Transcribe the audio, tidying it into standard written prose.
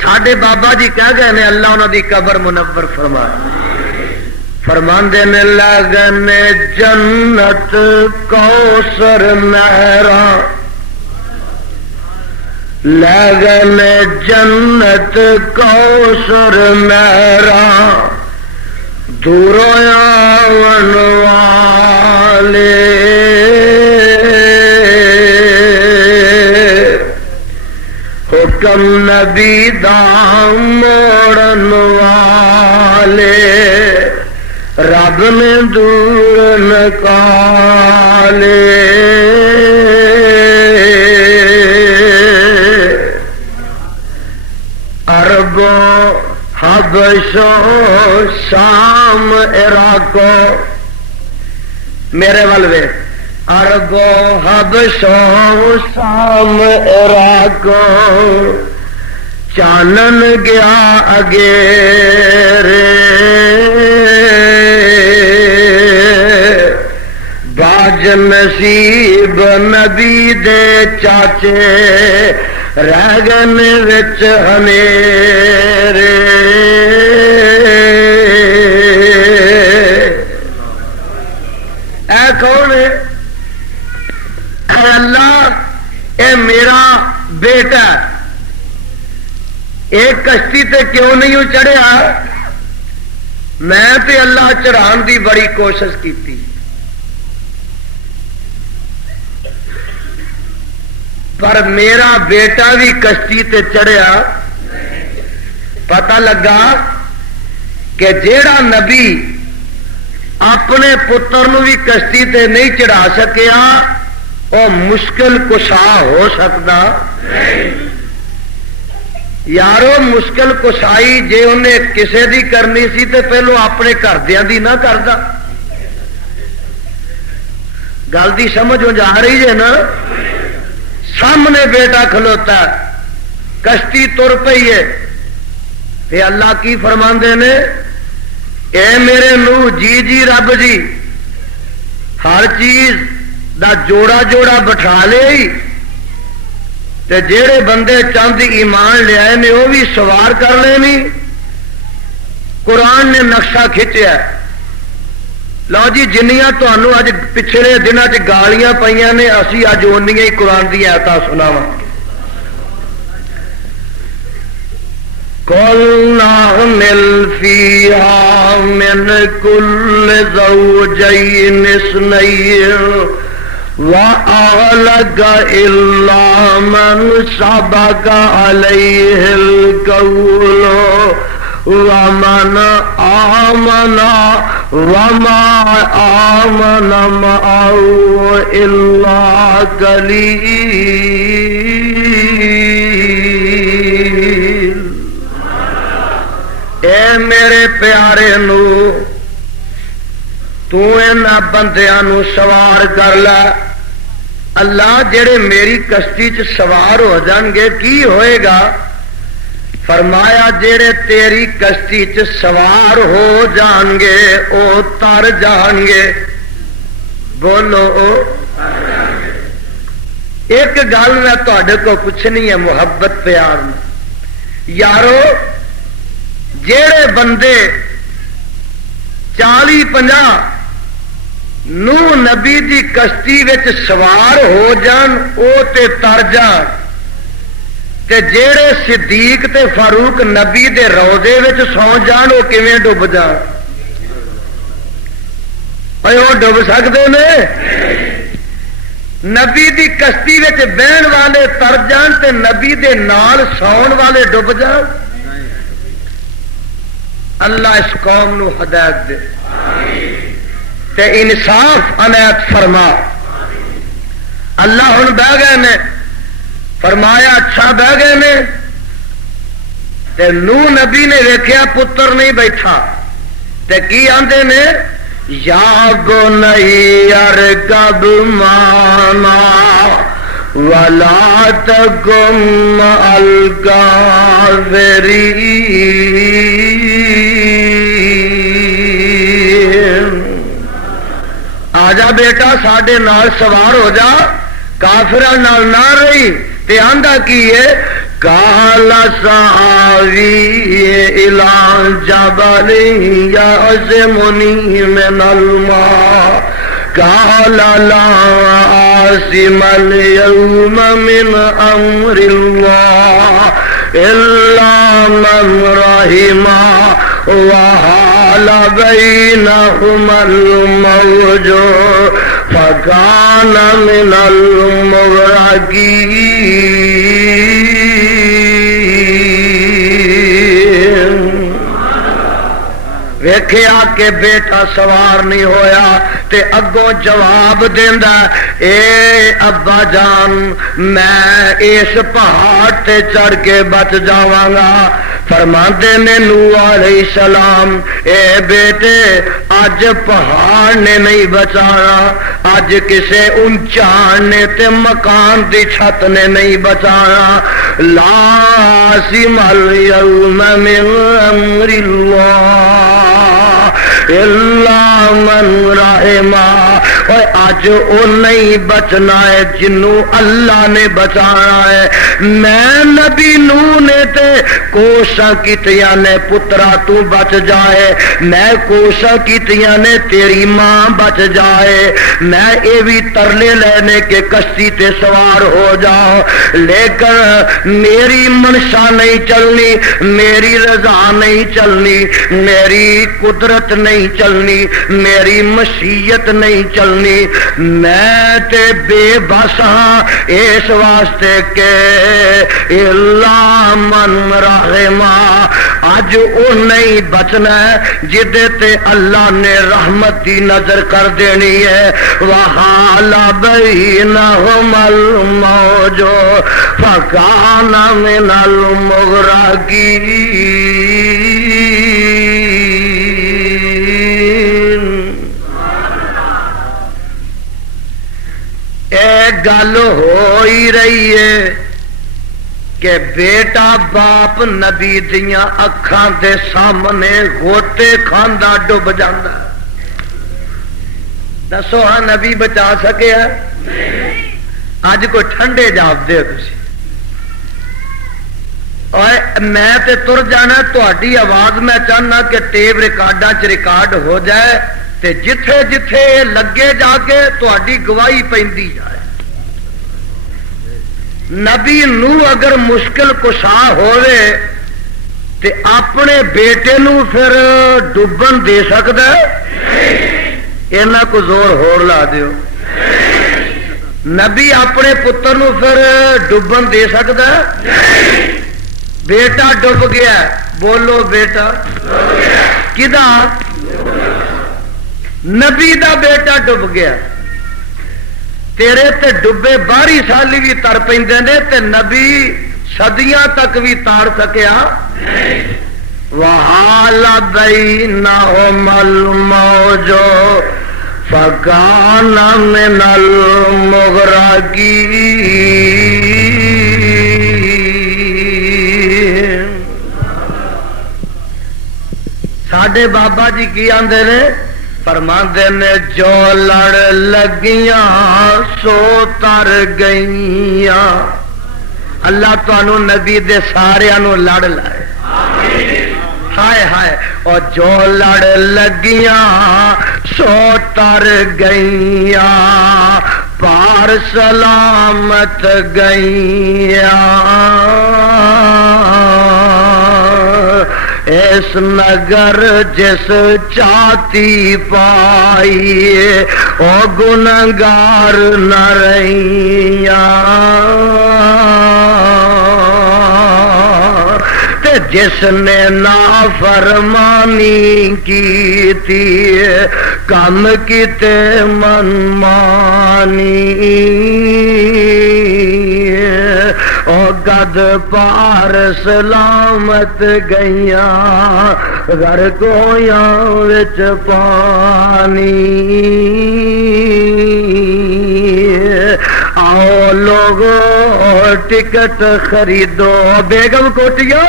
ساڈے بابا جی کہہ گئے نے اللہ انہاں دی قبر منور فرمائے، فرماندے نے لگن جنت کوثر نہراں، لگن جنت کوثر نہراں، دوروں آون والے حکم نبی دا موڑن والے، رب نے دور نکالے، عربوں حبشوں شام عراقوں، میرے والوے عربوں حبشوں شام عراقوں، چانن گیا اگیرے، باج نصیب نبی دے چاچے، رہ گئے وچ ہنیرے، اے کون ہے؟ اے اللہ، اے میرا بیٹا ایک کشتی تے کیوں نہیں چڑھیا؟ میں تے اللہ چڑھان دی بڑی کوشش کیتی، پر میرا بیٹا بھی کشتی تے چڑھیا۔ پتہ لگا کہ جیڑا نبی اپنے پتر نو بھی کشتی تے نہیں چڑھا سکیا، وہ مشکل کشا ہو سکتا؟ یارو مشکل کشائی جے انہیں کسے دی کرنی سی تے پہلو اپنے گھردیاں دی نہ کردا؟ گل دی سمجھ ہو جا رہی ہے نا؟ سامنے بیٹا کھلوتا ہے، کشتی تر پئی ہے، تے اللہ کی فرماندے نے، اے میرے نوح جی جی رب جی ہر چیز دا جوڑا جوڑا بٹھا لے، تے جیڑے بندے چند ایمان لے آئے نے وہ بھی سوار کر لینی۔ قرآن نے نقشہ کھچیا، لو جی جنیاں تمہوں اج پچھلے دنوں چ گالیاں پئیاں نے، اسی اج اونیاں ہی قرآن دی آیتاں سناواں۔ قُلْنَا احْمِلْ فِيهَا مِنْ كُلِّ زَوْجَيْنِ اثْنَيْنِ وَأَهْلَكَ إِلَّا مَنْ سَبَقَ عَلَيْهِ الْقَوْلُ وَمَنْ آمَنَ وَمَا آمَنَ مَعَهُ إِلَّا قَلِيلٌ۔ اے میرے پیارے نو، تو انہاں بندیاں نو سوار کر لے۔ اللہ جڑے میری کشتی چ سوار ہو جان گے کی ہوئے گا؟ فرمایا جڑے تیری کشتی چ سوار ہو جان گے او تر جان گے۔ بولو ایک گل میں تواڈے کو پوچھنی ہے محبت پیار میں، یارو جڑے بندے 40-50 نوح نبی دی کشتی وچ سوار ہو جان او تے تر جان، تے جیڑے صدیق تے فاروق نبی دے روضے وچ سو جان او کیویں ڈب جان؟ او ڈب سکدے نے؟ نبی دی کشتی وچ بہن والے تر جان تے نبی دے نال سون والے ڈب جان؟ اللہ اس قوم نو ہدایت دے تے انصاف عنایت فرما۔ اللہ ہن بہ گئے نے، فرمایا اچھا بہ گئے نے، تے نوح نبی نے ویکھیا پتر نہیں بیٹھا، تے کی آندے نے، یا بنی ارکب معنا ولا تکن مع الکافرین، آجا بیٹا ساڈے نال سوار ہو جا، کافراں نال نہ رہی۔ تے آندا کی ہے، قال سآوی الی جبل یعصمنی من الماء قال لا عاصم اليوم من امر الله الا من رحم وحال بينهما الموج فكان من المغرقين. ویکھیا کہ بیٹا سوار نہیں ہویا تے اگوں جواب دیندا اے ابا جان میں اس پہاڑ تے چڑھ کے بچ جاواں گا. فرماندے نے نوح علیہ السلام اے بیٹے اج پہاڑ نے نہیں بچانا، اج کسے اونچان نے تے مکان دی چھت نے نہیں بچانا. لا عاصم اليوم من امر اللہ الا من رحم. اج او نہیں بچنا ہے جنوں اللہ نے بچانا ہے. میں نبی نوح نے تے کوشاں کیتیاں نے پترا تو بچ جائے، میں کوشاں کیتیاں نے تیری ماں بچ جائے، میں اے بھی ترلے لینے کے کشتی تے سوار ہو جاؤ، لیکن میری منشا نہیں چلنی، میری رضا نہیں چلنی، میری قدرت نہیں چلنی، میری مشیت نہیں چلنی. میں تے بے بس ہاں اس واسطے کہ الا من رحم. اج او نہیں بچنا جدے تے اللہ نے رحمت دی نظر کر دینی ہے. وحال بینہما الموج فکان من المغرقین. ایک گل ہو ہی رہی ہے کہ بیٹا باپ نبی دیاں اکھاں دے سامنے غوطے کھاندا ڈب جاندا. دسو ہاں نبی بچا سکیا؟ اج کوئی ٹھنڈے جاب دے تسی اور میں تے تر جانا، تہاڈی آواز میں چاہنا کہ ٹیپ ریکارڈاں چ ریکارڈ ہو جائے تے جتھے جتھے لگے جا کے تہاڈی گواہی پیندی جائے. نبی نوح اگر مشکل کشا ہوئے تے اپنے بیٹے نو پھر ڈبن دے سکتا ہے؟ اینا کو زور ہور لا دیو. نبی اپنے پتر نو پھر ڈبن دے سکتا ہے؟ بیٹا ڈب گیا، بولو بیٹا کدا؟ نبی دا بیٹا ڈب گیا. تیرے تے ڈبے 12 سالی بھی تر پیندے نے تے نبی صدیاں تک بھی تار سکیا. وحال بینہما الموج فکان من المغرقین. ساڈے بابا جی کی آندے نے؟ فرماندے نے جو لڑ لگیاں سو تر گئیاں. اللہ تانوں نبی دے ساریاں نو لڑ لائے. ہائے ہائے. اور جو لڑ لگیاں سو تر گئیاں پار سلامت گئیاں. اس نگر جس چاہتی پائی او گنہگار نہ رہیاں. جس نے نافرمانی کی تھی کم کیتے منمانی. او گد پار سلامت گئیاں غرقویاں وچ پانی. آؤ لوگو ٹکٹ خریدو بیگم کوٹیو.